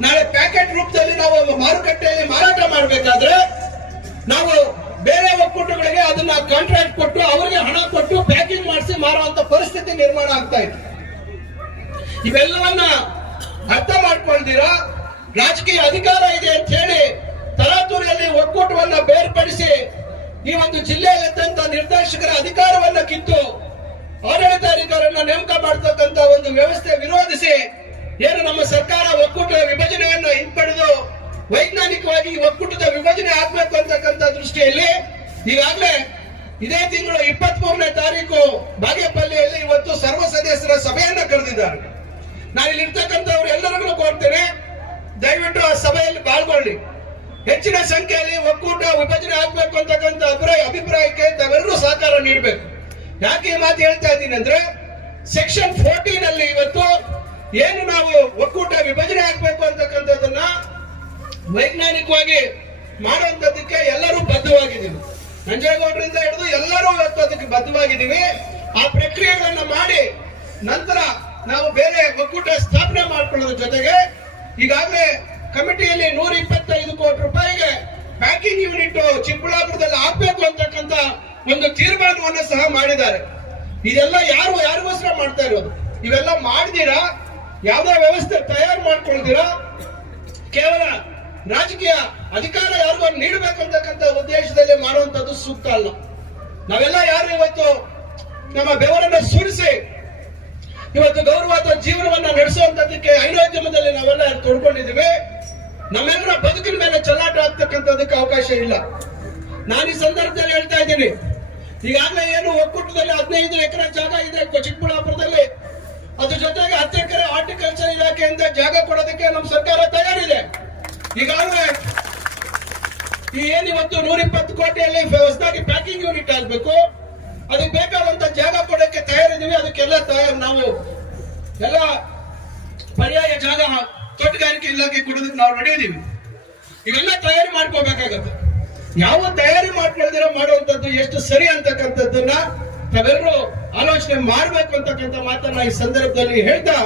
ನಾಳೆ ಪ್ಯಾಕೆಟ್ ರೂಪದಲ್ಲಿ ನಾವು ಮಾರುಕಟ್ಟೆಯಲ್ಲಿ ಮಾರಾಟ ಮಾಡಬೇಕಾದ್ರೆ ನಾವು ಬೇರೆ ಒಕ್ಕೂಟಗಳಿಗೆ ಅದನ್ನ ಕಾಂಟ್ರಾಕ್ಟ್ ಕೊಟ್ಟು ಅವರಿಗೆ ಹಣ ಕೊಟ್ಟು ಪ್ಯಾಕಿಂಗ್ ಮಾಡಿಸಿ ಮಾರುವಂತ ಪರಿಸ್ಥಿತಿ ನಿರ್ಮಾಣ ಆಗ್ತಾ ಇತ್ತು ಇವೆಲ್ಲವನ್ನ ಅರ್ಥ ಮಾಡ್ಕೊಳ್ದಿರಾ? ರಾಜಕೀಯ ಅಧಿಕಾರ ಇದೆ ಅಂತ ಹೇಳಿ ತರಾತುರಿಯಲ್ಲಿ ಒಕ್ಕೂಟವನ್ನ ಬೇರ್ಪಡಿಸಿ ಈ ಒಂದು ಜಿಲ್ಲೆಯಲ್ಲಿದ್ದಂತ ನಿರ್ದೇಶಕರ ಅಧಿಕಾರವನ್ನ ಕಿತ್ತು ಆಡಳಿತಾಧಿಕಾರನ್ನ ನೇಮಕ ಮಾಡತಕ್ಕಂತ ಒಂದು ವ್ಯವಸ್ಥೆ ವಿರೋಧಿಸಿ ಈ ಒಕ್ಕೂಟದ ವಿಭಜನೆ ಆಗ್ಬೇಕು ಅಂತಕ್ಕಂಥ ದೃಷ್ಟಿಯಲ್ಲಿ ಈಗಾಗಲೇ ಇದೇ ತಿಂಗಳ ಇಪ್ಪತ್ತ್ ಮೂರನೇ ತಾರೀಕು ಬಾಗೇಪಲ್ಲಿಯಲ್ಲಿ ಇವತ್ತು ಸರ್ವ ಸದಸ್ಯರ ಸಭೆಯನ್ನ ಕರೆದಿದ್ದಾರೆ. ನಾನು ಇಲ್ಲಿ ಇರ್ತಕ್ಕಂಥವ್ರು ಎಲ್ಲರಿಗೂ ಕೋರ್ತೇನೆ. ದಯವಿಟ್ಟು ಆ ಸಭೆಯಲ್ಲಿ ಪಾಲ್ಗೊಳ್ಳಿ. ಹೆಚ್ಚಿನ ಸಂಖ್ಯೆಯಲ್ಲಿ ಒಕ್ಕೂಟ ವಿಭಜನೆ ಆಗ್ಬೇಕು ಅಂತಕ್ಕಂಥ ಅಭಿಪ್ರಾಯ ಅಭಿಪ್ರಾಯಕ್ಕೆ ತಾವೆಲ್ಲರೂ ಸಹಕಾರ ನೀಡಬೇಕು. ಯಾಕೆ ಈ ಮಾತು ಹೇಳ್ತಾ ಇದ್ದೀನಿ ಅಂದ್ರೆ ಸೆಕ್ಷನ್ ಫೋರ್ಟೀನ್ ಅಲ್ಲಿ ಇವತ್ತು ಏನು ನಾವು ಒಕ್ಕೂಟ ವಿಭಜನೆ ಆಗ್ಬೇಕು ಅಂತಕ್ಕಂಥದ್ದನ್ನ ವೈಜ್ಞಾನಿಕವಾಗಿ ಮಾಡುವಂತದಕ್ಕೆ ಎಲ್ಲರೂ ಬದ್ಧವಾಗಿದ್ದೀವಿ. ನಂಜೇಗೌಡರಿಂದ ಹಿಡಿದು ಎಲ್ಲರೂ ಇವತ್ತು ಅದಕ್ಕೆ ಬದ್ಧವಾಗಿದ್ದೀವಿ. ಆ ಪ್ರಕ್ರಿಯೆಗಳನ್ನ ಮಾಡಿ ನಂತರ ನಾವು ಬೇರೆ ಒಕ್ಕೂಟ ಸ್ಥಾಪನೆ ಮಾಡ್ಕೊಳ್ಳೋದ್ರ ಜೊತೆಗೆ ಈಗಾಗಲೇ ಕಮಿಟಿಯಲ್ಲಿ ನೂರ ಇಪ್ಪತ್ತೈದು ಕೋಟಿ ರೂಪಾಯಿಗೆ ಪ್ಯಾಕಿಂಗ್ ಯೂನಿಟ್ ಚಿಕ್ಕಬಳ್ಳಾಪುರದಲ್ಲಿ ಹಾಕ್ಬೇಕು ಅಂತಕ್ಕಂತ ಒಂದು ತೀರ್ಮಾನವನ್ನು ಸಹ ಮಾಡಿದ್ದಾರೆ. ಇದೆಲ್ಲ ಯಾರು ಯಾರಿಗೋಸ್ಕರ ಮಾಡ್ತಾ ಇರೋದು. ಇವೆಲ್ಲ ಮಾಡಿದೀರಾ ಯಾವ್ದೋ ವ್ಯವಸ್ಥೆ ತಯಾರು ಮಾಡ್ಕೊಳ್ತೀರಾ? ಕೇವಲ ರಾಜಕೀಯ ಅಧಿಕಾರ ಯಾರಿಗೂ ನೀಡಬೇಕು ಅಂತಕ್ಕಂಥ ಉದ್ದೇಶದಲ್ಲಿ ಮಾಡುವಂತದ್ದು ಸೂಕ್ತ ಅಲ್ಲ. ನಾವೆಲ್ಲ ಯಾರು ಇವತ್ತು ನಮ್ಮ ಬೆವರನ್ನ ಸುರಿಸಿ ಇವತ್ತು ಗೌರವದ ಜೀವನವನ್ನ ನಡೆಸುವಂತದಕ್ಕೆ ಐರೋದ್ಯಮದಲ್ಲಿ ನಾವೆಲ್ಲ ತೊಡ್ಕೊಂಡಿದ್ದೀವಿ. ನಮ್ಮೆಲ್ಲರ ಬದುಕಿನ ಮೇಲೆ ಚಲಾಟ ಆಗ್ತಕ್ಕಂಥದಕ್ಕೆ ಅವಕಾಶ ಇಲ್ಲ. ನಾನು ಈ ಸಂದರ್ಭದಲ್ಲಿ ಹೇಳ್ತಾ ಇದ್ದೀನಿ. ಈಗಾಗಲೇ ಏನು ಒಕ್ಕೂಟದಲ್ಲಿ ಹದಿನೈದು ಎಕರೆ ಜಾಗ ಇದೆ ಚಿಕ್ಕಬಳ್ಳಾಪುರದಲ್ಲಿ, ಅದ್ರ ಜೊತೆಗೆ ಹತ್ತು ಎಕರೆ ಹಾರ್ಟಿಕಲ್ಚರ್ ಇಲಾಖೆಯಿಂದ ಜಾಗ ಕೊಡೋದಕ್ಕೆ ನಮ್ಮ ಸರ್ಕಾರ ತಯಾರಿದೆ. ಈಗಾಗಲೇ ಇವತ್ತು ನೂರ ಇಪ್ಪತ್ತು ಕೋಟಿಯಲ್ಲಿ ಹೊಸದಾಗಿ ಪ್ಯಾಕಿಂಗ್ ಯೂನಿಟ್ ಆಗ್ಬೇಕು ಅದಕ್ಕೆ ಬೇಕಾದಂತ ಜಾಗ ಕೊಡಕ್ಕೆ ತಯಾರಿದ್ದೀವಿ, ಅದಕ್ಕೆಲ್ಲ ತಯಾರು ನಾವು ಎಲ್ಲ ಪರ್ಯಾಯ ಜಾಗ ತೋಟಗಾರಿಕೆ ಇಲಾಖೆ ಕೊಡೋದಕ್ಕೆ ನಾವು ನಡೆಯಿದ್ದೀವಿ ಇವೆಲ್ಲ ತಯಾರಿ ಮಾಡ್ಕೋಬೇಕಾಗತ್ತೆ. ಯಾವ ತಯಾರಿ ಮಾಡ್ಕೊಳ್ದಿರ ಮಾಡುವಂತದ್ದು ಎಷ್ಟು ಸರಿ ಅಂತಕ್ಕಂಥದ್ದನ್ನ ತಾವೆಲ್ಲರೂ ಆಲೋಚನೆ ಮಾಡ್ಬೇಕು ಅಂತಕ್ಕಂಥ ಮಾತನ್ನ ಈ ಸಂದರ್ಭದಲ್ಲಿ ಹೇಳ್ತಾ